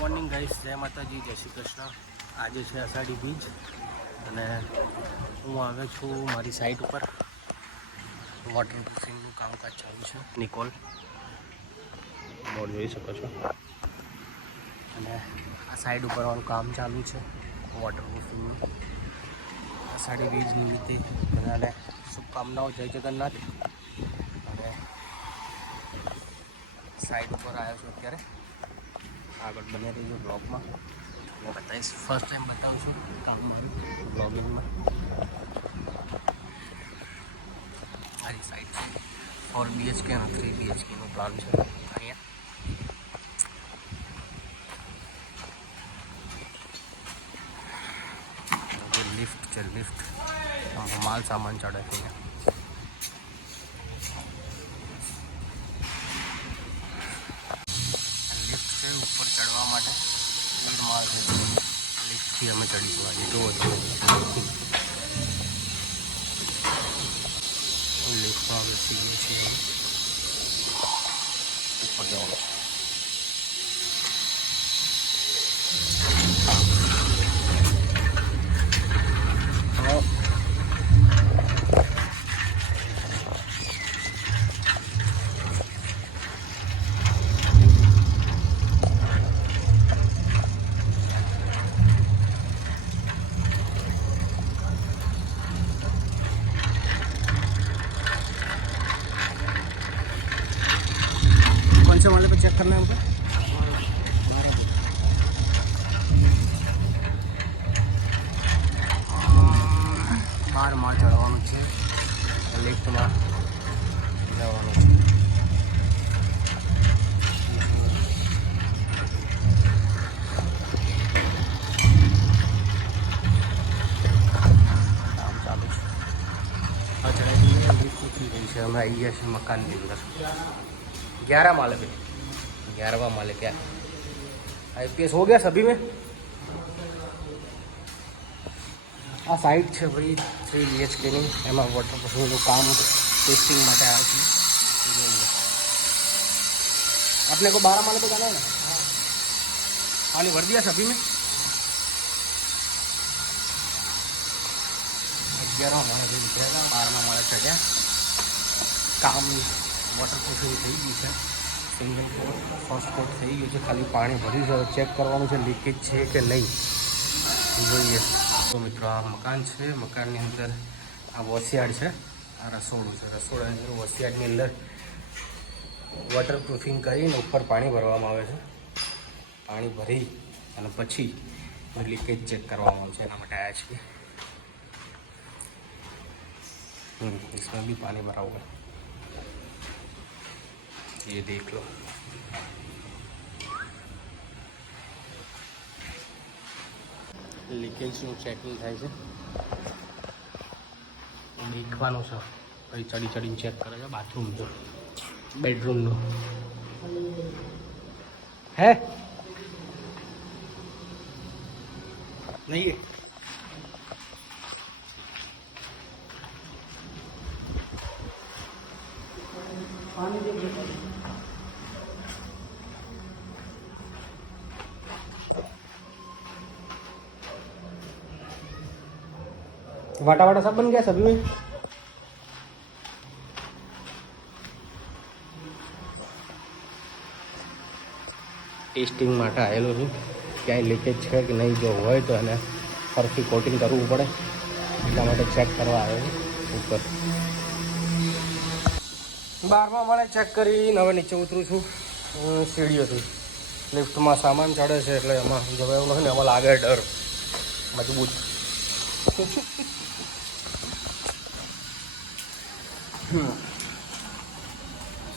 Morning guys, જય માતાજી, જય શ્રી કૃષ્ણ. આજે છે અષાઢી બીજ અને હું આવ્યો છું મારી સાઇટ ઉપર. વોટરપ્રૂફિંગનું કામકાજ ચાલુ છે. નિકોલ બોર્ડ જોઈ શકો છો. અને આ સાઈડ ઉપર મારું કામ ચાલુ છે વોટરપ્રૂફિંગનું. અષાઢી બીજ નિમિત્તે બધાને શુભકામનાઓ. જય જગન્નાથ. અને સાઈડ ઉપર આવ્યો છું અત્યારે. આગળ બને રહીજો બ્લોગમાં. હું બતાવીશ, ફર્સ્ટ ટાઈમ બતાવું છું કામ મારું બ્લોગિંગમાં. મારી સાઈડ છે 4 BHK અને 3 BHKનો પ્લાન છે અહીંયા. લિફ્ટ છે, લિફ્ટ માલ સામાન ચડે છે અહીંયા. લિફ્ટ છે ઉપર ચડવા માટે. માલ છે, લિફ્ટથી અમે ચડીશું આજે. જુઓ તમે લિફ્ટમાં બેસી ગઈ છે, ઉપર જવાનું છે. कौन से वाले पे चेक करना है हमको? बार माल चढ़વાનું છે, લિફ્ટમાં જવાનું છે. કામ ચાલુ છે. આ ચડાવી લિફ્ટ ઉતરી ગઈ છે. અમે આવી ગયા છીએ મકાનની અંદર. 11 माले पे, 11वां माले. क्या IPS हो गया सभी में? આ સાइट છે ભાઈ 3 BHK ની. એમાં વોટરપ્રૂફિંગનું કામ ટેસ્ટિંગ માટે આવ્યા છે. अपने को 12 माले पे जाना है ना? पानी भर दिया सभी में? 11वां माले पे दिखेगा, 12वां माले चढ़्યા. કામ વોટરપ્રૂફિંગ થઈ ગયું છે. સિંગલ કોટ, ફર્સ્ટ કોટ થઈ ગયું છે. ખાલી પાણી ભર્યું છે. ચેક કરવાનું છે લીકેજ છે કે નહીં, જોઈએ. તો મિત્રો, આ મકાન છે. મકાનની અંદર આ વોશયાર્ડ છે. આ રસોડું છે. રસોડાની અંદર વોશયાર્ડની અંદર વોટરપ્રૂફિંગ કરીને ઉપર પાણી ભરવામાં આવે છે. પાણી ભરી અને પછી લીકેજ ચેક કરવામાં આવે છે. એના માટે આવ્યા છીએ. इसमें भी पानी भरा हुआ है, ये देख लो. લીકેજનું ચેકિંગ થાય છે. દેખવાનું છે. પછી ચડીને ચેક કરે છે. બાથરૂમ તો બેડરૂમનું હે નહીં. वाटा वाटा सब बन गया सभी में. ટેસ્ટિંગ માટે આવેલો છું. ક્યાંય લીકેજ છે કે નહીં, જો હોય તો એને ફરીથી કોટિંગ કરવું પડે. એટલા માટે ચેક કરવા આવ્યો છું ઉપર. 12મા માળે ચેક કરીને હવે નીચે ઉતરું છું. સીડીઓથી લિફ્ટમાં સામાન ચડે છે એટલે એમાં જવાયું નથી ને. એમાં લાગે ડર મજબૂત.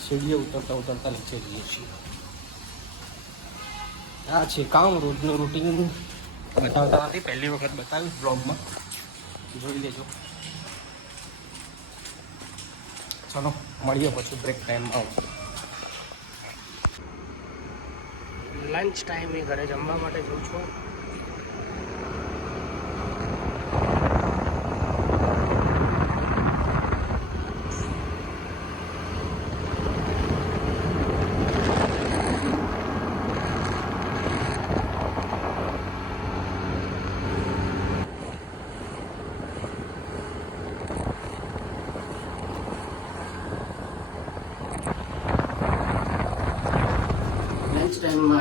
સીડીએ ઉતરતા નીચે જઈએ છીએ. આ છે કામ. રોજનું રૂટીન બતાવતા નથી, પહેલી વખત બતાવ્યું બ્લોગમાં. જોઈ લેજો. ચલો મળીએ પછી બ્રેક ટાઈમમાં. લંચ ટાઈમે ઘરે જમવા માટે જઉં છું.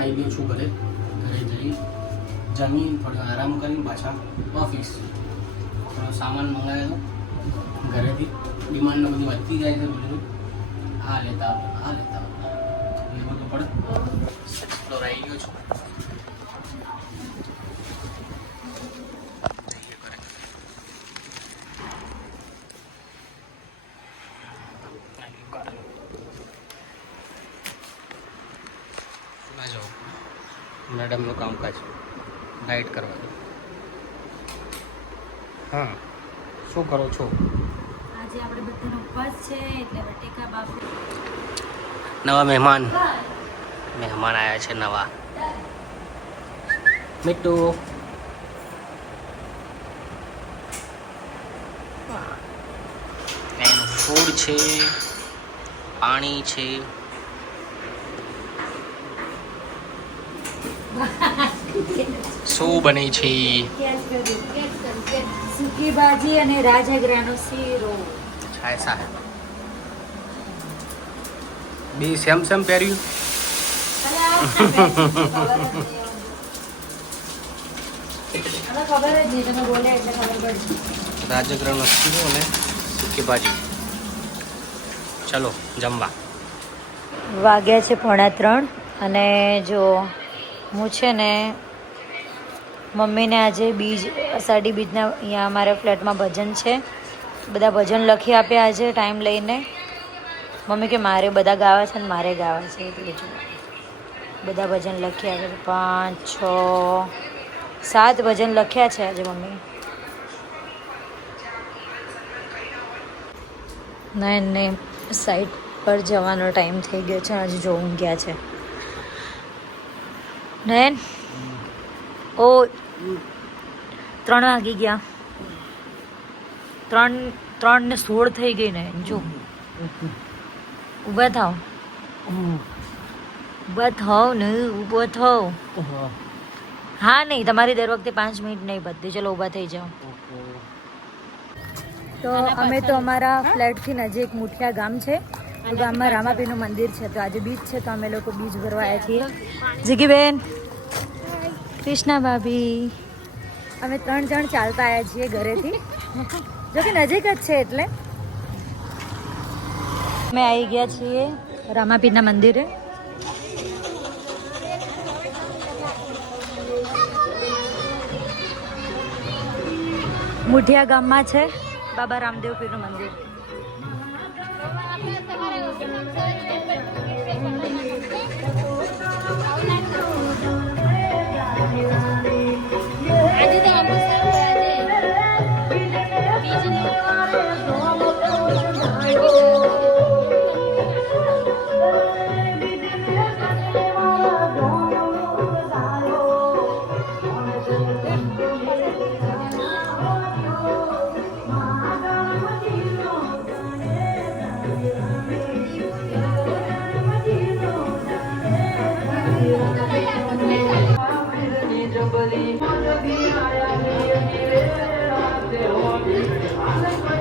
આવી ગયો છું ઘરે જઈ જમીન થોડો આરામ કરીને પાછા ઓફિસ. થોડો સામાન મંગાવ્યો હતો ઘરેથી. ડિમાન્ડને બધી વધતી જાય છે બધું. આ લેતા એ બધું પણ એક્સપ્લોર આવી ગયો છું. મેડમનું કામકાજ ડાયટ કરવાનું. હા, શું કરો છો? આજે આપણે બધાનો ઉપવાસ છે એટલે બટેકા બાફી. નવા મહેમાન આવ્યા છે નવા. મીઠુ એનું ફૂડ છે, પાણી છે. શું બને છે? સૂકી ભાજી અને રાજગરાનો શીરો. ऐसा है બે સેમ પહેર્યું. ખબર જ નહીં, તમે બોલે એટલે ખબર પડી. રાજગરાનો શીરો અને સૂકી ભાજી. ચલો જમવા. વાગ્યા છે 3:30 અને જો હું છે ને મમ્મીને આજે અષાઢી બીજના અહીંયા અમારા ફ્લેટમાં ભજન છે. બધા ભજન લખી આપ્યા આજે ટાઈમ લઈને. મમ્મી કે મારે બધા ગાવા છે ને મારે ગાવા છે એટલે જો બધા ભજન લખી આપ્યા છે. 5, 6, 7 ભજન લખ્યા છે આજે મમ્મી. ને સાઈડ પર જવાનો ટાઈમ થઈ ગયો છે. હજી જો ઊંઘ્યા છે નયન. ઓ 3 વાગી ગયા. 3:16 થઈ ગઈ ને. જો ઊભા થાવ ને ઊભો થાવ. હા નહીં, તમારી દર વખતે 5 મિનિટ નહીં બધી. ચલો ઊભા થઈ જાઓ. તો અમે તો અમારા ફ્લેટથી નજીક મુઠિયા ગામ છે. તો ગામમાં રામાપીરનું મંદિર છે. તો આજે બીચ છે તો અમે લોકો બીચ ભરવા આવ્યા છીએ. જીગીબેન, કૃષ્ણા ભાભી, અમે 3 જણ ચાલતા આવ્યા છીએ ઘરેથી. જો કે નજીક જ છે એટલે અમે આવી ગયા છીએ રામાપીરના મંદિરે. મુઠિયા ગામમાં છે બાબા રામદેવ પીરનું મંદિર.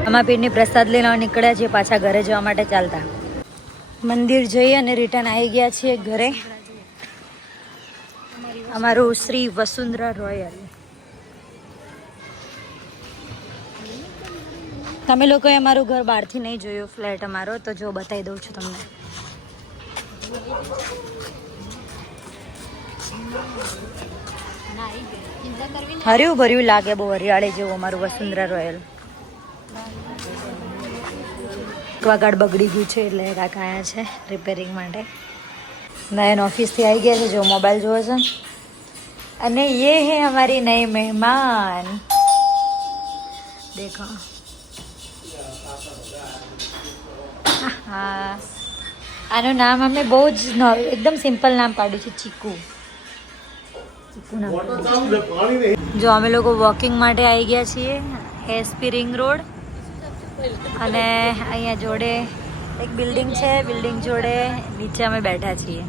રામાપીરની પ્રસાદ લઈને નીકળ્યા છીએ પાછા ઘરે જવા માટે ચાલતા. મંદિર જઈ અને રિટર્ન આવી ગયા છીએ ઘરે. અમારું શ્રી વસુંધરા રોયલ. તમે લોકોએ અમારું ઘર બહારથી નહીં જોયું, ફ્લેટ અમારો, તો જો બતાવી દઉં છું તમને. હર્યું ભર્યું લાગે, બહુ હરિયાળી જેવું અમારું વસુંધરા રોયલ. વાગાડ બગડી ગયું છે એટલે કાકા આવ્યા છે રિપેરિંગ માટે. નયન ઓફિસથી આવી ગયા છે, જો મોબાઈલ જોવે છે. અને ये है हमारी नई मेहमान, देखो. હા, આનું નામ અમે બહુ જ એકદમ સિમ્પલ નામ પાડ્યું છે, ચીકુ. જો અમે લોકો વોકિંગ માટે આવી ગયા છીએ એસપી રિંગ રોડ. અને અહીંયા જોડે એક બિલ્ડિંગ છે, બિલ્ડિંગ જોડે નીચે અમે બેઠા છીએ.